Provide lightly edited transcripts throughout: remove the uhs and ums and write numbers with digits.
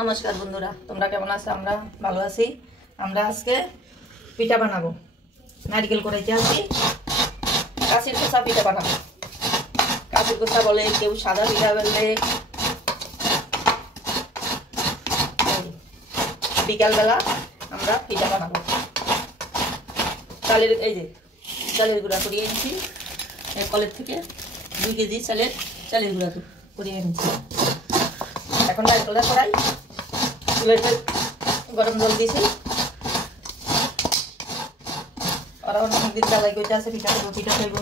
নমস্কার বন্ধুরা, তোমরা কেমন আছো? আমরা ভালো আছি। আমরা আজকে পিঠা বানাবো। নারকেল কড়াইতে আছি, কাঁচের কোষা পিঠা বানাবো। কাঁচের কোষা বলে, কেউ সাদা পিঠা বলে। বিকালবেলা আমরা পিঠা বানাবো। চালের চালের গুঁড়া করিয়ে এনেছি কলের থেকে 2 কেজি চালের গুঁড়া করিয়ে এনেছি। এখন নারকেলটা কড়াই চুলাতে গরম জল দিয়েছি। ওরা অনেকদিন জ্বালাই করতে আছে, পিঠা খাইব।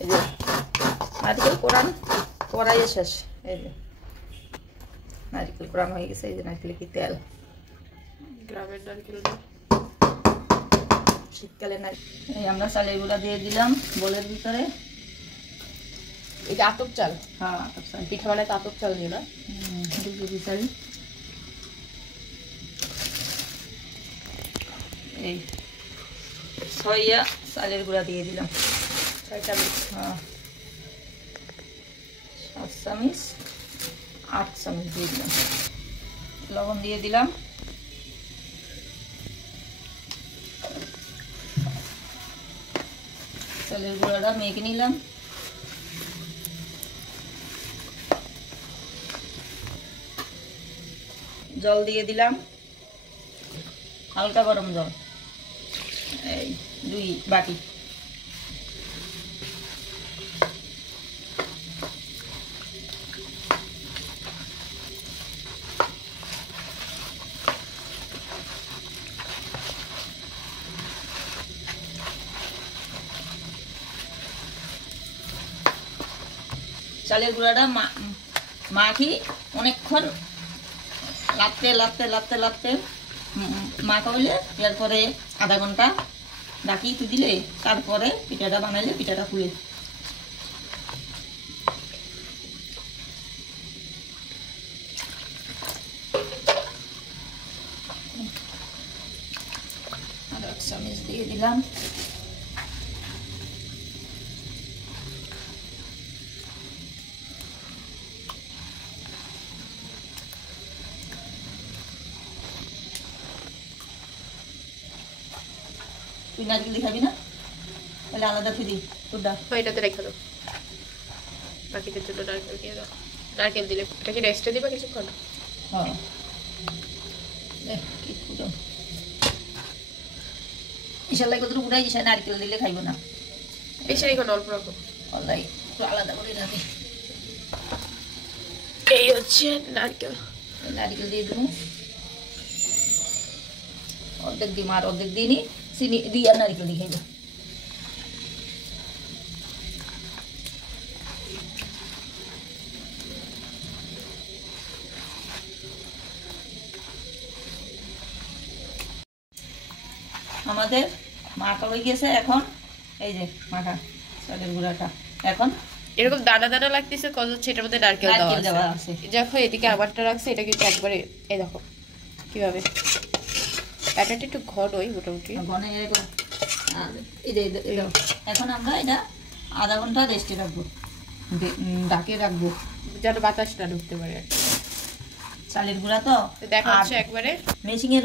এই যে নারকেল কড়াই শেষ। এই যে নারকেল কোরান হয়ে গেছে। এই যে নারকেল কি তেল, গ্রামের নারকেল, শীতকালে এই আমরা চালের গুঁড়া দিয়ে দিলাম বোলের ভিতরে। এটা আতপ চাল। হ্যাঁ, আতপ চাল। পিঠা বানায় তো আতপ চাল দিয়ে না? 2 কেজি চাল। এই 6 চালের গুঁড়া দিয়ে দিলাম। 6 চামচ। হ্যাঁ, 7 চামচ 8 চামচ দিয়ে দিলাম। লবণ দিয়ে দিলাম। চালের গুঁড়াটা মেখে নিলাম। জল দিয়ে দিলাম, হালকা গরম জল, এই 2 বাটি। চালের গুঁড়াটা মাখি অনেকক্ষণ লাপতে মাখা হইলে এরপরে আধা ঘন্টা ডাকি দিলে তারপরে পিঠাটা বানাইলে পিঠাটা খুলে। আর 1 চামচ দিয়ে দিলাম। তুই নারকেল দিয়ে খাবি না? তাহলে আলাদা ফিরি তোরটা। এটাতে রেখে দাও, বাকিদের জন্য নারকেল দিয়ে দাও। নারকেল দিলে এটা কি রেস্টে দিবা কিছুক্ষণ? হ্যাঁ, কি ফুটো ইশাল্লাই কত উড়াই দিছে। নারকেল দিলে খাইব না, বেশি রেখো না, অল্প রাখো। অল্লাই একটু আলাদা করে রাখি। এই হচ্ছে নারকেল। নারকেল দিয়ে দেবো, অর্ধেক দিই, আর অর্ধেক দিইনি। চিনি দিয়ে আর নারকেল দিয়ে খাইব। আমাদের মাখা হয়ে গেছে। এখন এই যে মাখা চালের গুঁড়াটা এখন এরকম দানা দানা লাগতেছে, কত হচ্ছে এটার মধ্যে নারকেল দেওয়া আছে। দেখো এদিকে আমারটা রাখছে, এটা কিন্তু একবারে এই দেখো কিভাবে প্যাটার্নটা একটু ঘনই, মোটামুটি ঘনে। এখন আমরা এটা আধা ঘন্টা রেস্টে রাখবো, ঢাকে রাখবো, যেন বাতাসটা ঢুকতে পারে। চালের গুঁড়া তো দেখা হচ্ছে একবারে মেশিনে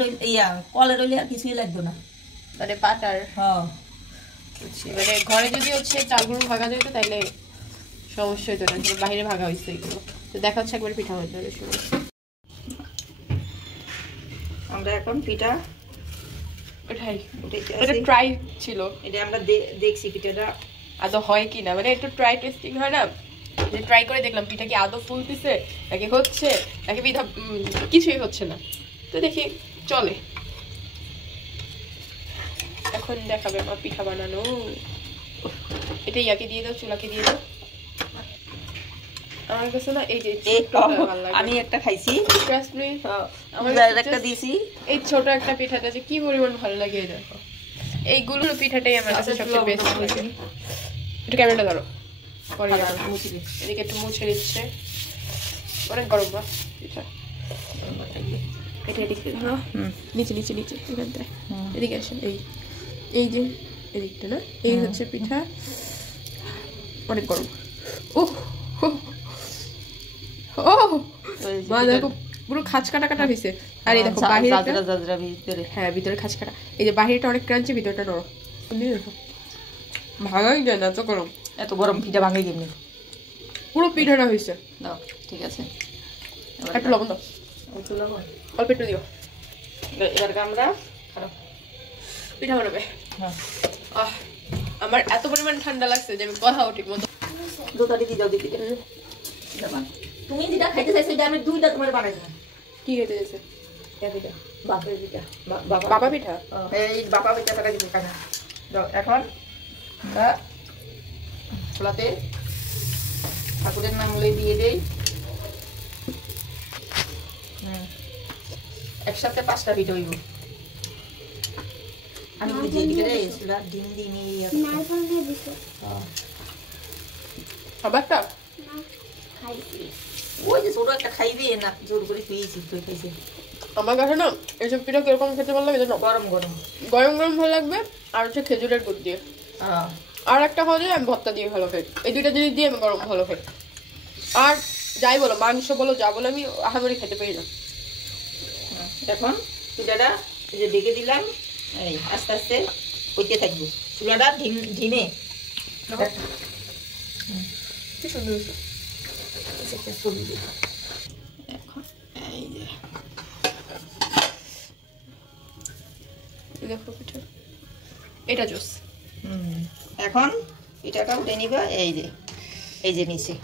কলে রইলে আর কিছুই লাগবে না, মানে বাটার। হ্যাঁ, মানে ঘরে যদি হচ্ছে চালগুলো ভাগা যেত তাইলে সমস্যা হতো না, বাইরে ভাগা হয়েছে এগুলো। তো দেখা হচ্ছে একবারে পিঠা হয়ে যাবে। আমরা এখন পিঠা ট্রাই ছিল, এটা আমরা দেখছি পিঠাটা আদৌ হয় কি না, মানে একটু ট্রাই টেস্টিং হয় না, যে ট্রাই করে দেখলাম পিঠা কি আদৌ ফুলতেছে নাকি হচ্ছে নাকি পিঠা কিছুই হচ্ছে না। তো দেখি চলে। এখন দেখাবে আমার পিঠা বানানো। এটা ইয়াকে দিয়ে দাও, চুলাকে দিয়ে দাও। আমার কাছে না এই যে আমি একটা খাইছি, একটা দিয়েছি। এই ছোট একটা পিঠাটা যে কি পরিমাণ ভালো লাগে, দেখো এইগুলো পিঠাটাই আমার কাছে সবচেয়ে বেস্ট লাগে। একটু ক্যামেরাটা ধরো, এদিকে একটু মুছে দিচ্ছে। অনেক গরম বা পিঠা, এটা এদিকে ধরো, নিচে নিচে নিচে এখানটায়, এদিকে আসেন। এই যে এদিকটা না, এই হচ্ছে পিঠা। অনেক গরম। ওহ ও মা দেখো পুরো খাঁচ কাটা কাটা হয়েছে। আর এই দেখো বাহিরে, হ্যাঁ ভিতরে খাঁচ কাটা। এই যে বাহিরটা অনেক ক্রাঞ্চি, ভিতরটা নরম। দেখো ভাঙাই যায় না, এত গরম। এত গরম পিঠা ভাঙে কেমনি? পুরো পিঠাটা হয়েছে। দাও, ঠিক আছে। একটু লবণ দাও, অল্প একটু দিও। এবার আমরা পিঠা বানাবে। হ্যাঁ, আমার এত পরিমাণ ঠান্ডা লাগছে যে আমি কথাও ঠিক মতো। দুটাটি দিয়ে দাও দিদি। তুমি যেটা খাইতে চাইছো এটা আমি দুইটা তোমার বানাই দেবো। কি খেতে চাইছে? পিঠা, বাপের পিঠা। বাবা পিঠা? এই বাবা পিঠাটা দিব খানা। এখন আমরা চুলাতে ঠাকুরের নাম বলে দিয়ে দেই। একসাথে 5টা পিঠা হইব। আমি বুঝি এদিকে রে চুলা ডিম দিই খাবারটা ওই যে ছোট একটা খাইবে না, জোর করে খুঁয়েছি, তুই খাইছে। আমার কাছে না এইসব পিঠা কিরকম খেতে ভালো লাগে জানো? গরম গরম গরম গরম ভালো লাগবে। আর হচ্ছে খেজুরের গুড় দিয়ে, আর একটা খাওয়া যায় আমি ভর্তা দিয়ে ভালো খাই। এই দুইটা জিনিস দিয়ে আমি গরম ভালো খাই। আর যাই বলো, মাংস বলো যা বলো, আমি আহামরি খেতে পারি না। এখন চুলাটা এই যে ডেকে দিলাম, এই আস্তে আস্তে হইতে থাকবো। চুলাটা ঢিমে। কি সুন্দর হয়েছে। এখন এই যে দেখো পিঠা, এটা জুস। এখন পিঠাটা উঠে নিবা। এই যে নিচে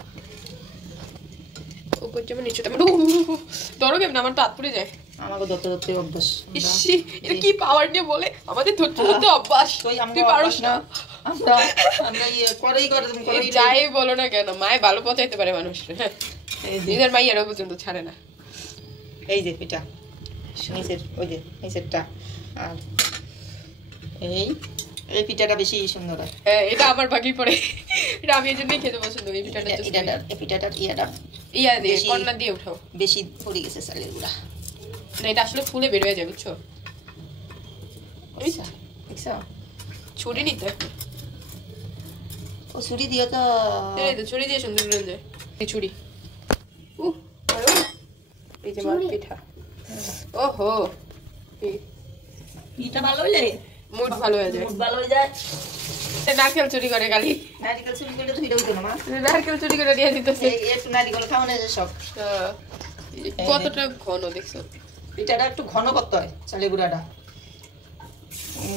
উপর যাবে, নিচে যাবে। ধরো কেমন, আমার তো হাত পুড়ে যায়। আমাকে ধরতে ধরতে অভ্যাস। ইসি, এটা কি পাওয়ার নিয়ে বলে, আমাদের ধরতে ধরতে অভ্যাস। তুই পারোস না? আমরা করেই যাই বলো না কেন, মায়ে ভালো পচাইতে পারে মানুষের। হ্যাঁ, নিজের মাইয়ারও পর্যন্ত ছাড়ে না। এই যে পিঠা নিচের, ওই যে নিচেরটা। আর এই পিঠাটা বেশি সুন্দর হয়। হ্যাঁ, এটা আমার বাকি পড়ে। এটা আমি এই জন্যই খেতে পছন্দ করি। পিঠাটা ইয়া দিয়ে কর্নার দিয়ে উঠাও, বেশি পড়ে গেছে চালের গুঁড়া। এটা আসলে ফুলে বের হয়ে যায়, বুঝছো? ছুরি নিতে, ও ছুরি দিও তো। ছুরি দিয়ে সুন্দর করে যায়। এই ছুরি, এই যে মার পিঠা। ওহো, পিঠা ভালো হইলে মুড ভালো হয়ে যায়। মুড ভালো হয়ে যায়। নারকেল চুরি করে গালি, নারকেল চুরি করে তো ভিডিও হইতো না মা। নারকেল চুরি করে দিয়ে দিতেছে। একটু নারকেল খাওয়ানো যায় সব। কতটা ঘন দেখছো? পিঠাটা একটু ঘন করতে হয়, চালের গুঁড়াটা।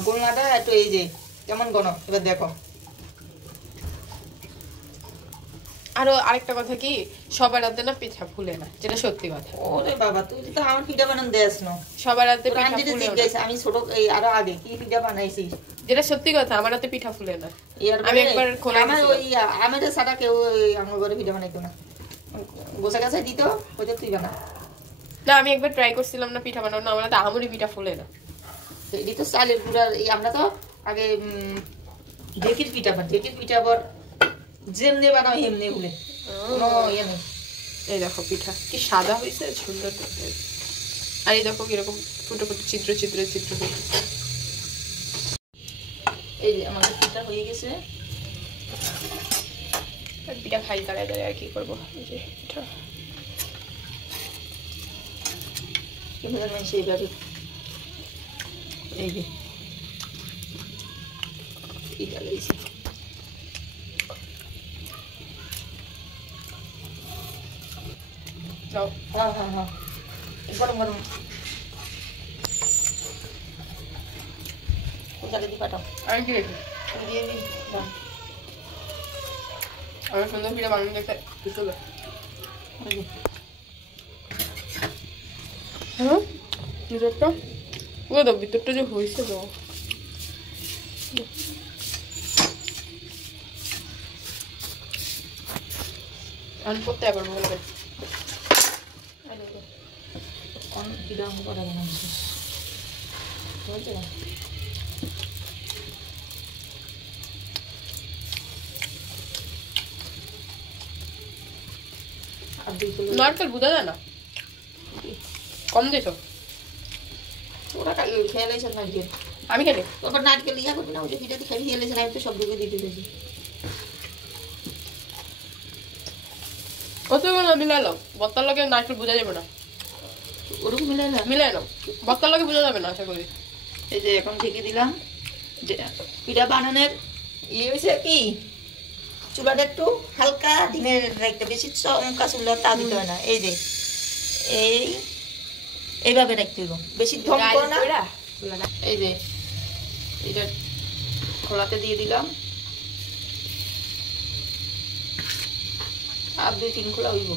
গোলনাটা একটু এই যে কেমন ঘন, এবার দেখো। আরো আরেকটা কথা কি, সবার হাতে না পিঠা ফুলে না, যেটা সত্যি কথা। ওরে বাবা, তুই তো আমার পিঠা বানান দেস না। সবার হাতে পিঠা ফুলে না। আমি ছোট এই আরো আগে কি পিঠা বানাইছি, যেটা সত্যি কথা, আমার হাতে পিঠা ফুলে না। আমি একবার খোলা আমার ওই আমাদের সারা কেউ আমার ঘরে পিঠা বানাইতো না, গোছা গাছা দিত, ওইটা তুই বানা। না, আমি একবার ট্রাই করছিলাম না পিঠা বানানো, আমার হাতে আহামরি পিঠা ফুলে না। এটি তো চালের গুঁড়ার, এই আমরা তো আগে ঢেকির পিঠা বানাই, ঢেকির পিঠা আবার যেমনি বানাও এমনি বলে কোনো ইয়ে নেই। এই দেখো পিঠা কি সাদা হয়েছে, সুন্দর। আর এই দেখো কিরকম ফুটো ফুটো চিত্র চিত্র চিত্র। এই যে আমাদের পিঠা হয়ে গেছে। পিঠা খাই দাঁড়ায় দাঁড়ায়, আর কি করবো। এই যে পিঠা সেইভাবে এই যে পিঠা লইছি। হ্যাঁ হ্যাঁ হ্যাঁ, গরম গরম কোথায় দিয়ে পাঠাও। আর কি দিয়ে দিই। আমার সুন্দর পিঠা বানানো দেখতে কিছু না। হ্যাঁ, ভিতরটা ও তো ভিতরটা যে হয়েছে তো অন করতে একবার বলবেন। বিরাম করা বানাচ্ছি বলছে না। নারকেল বোঝা যায় না, কম দিছো। খেয়ে লাইছেন নারকেল আমি কেন তারপর নারকেল ইয়া করবি না ওই যে পিঠা দিয়ে খেয়ে লাইছেন আমি তো সব ঢুকে দিতে দিয়েছি কতগুলো মিলালো বত্তার লগে নারকেল বোঝা যাবে না ওরকম মিলাই নাও বত্তার লগে বোঝা যাবে না আশা করি এই যে এখন ঢেকে দিলাম পিঠা বানানোর ইয়ে হয়েছে কি চুলাটা একটু হালকা দিনের রাখতে বেশি চমকা চুলা তা দিতে হয় না এই যে এইভাবে রাখতে হইব বেশি ধম করো না এই যে এটা খোলাতে দিয়ে দিলাম আর 2-3 খোলা হইব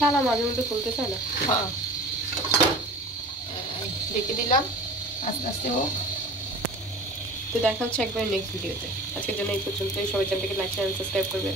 তালা মাঝে মধ্যে খুলতে চায় না হ্যাঁ ঢেকে দিলাম আস্তে আস্তে হোক তো দেখা হচ্ছে একবার নেক্সট ভিডিওতে আজকের জন্য এই পর্যন্তই সবাই চ্যানেলটাকে লাইক শেয়ার সাবস্ক্রাইব করবে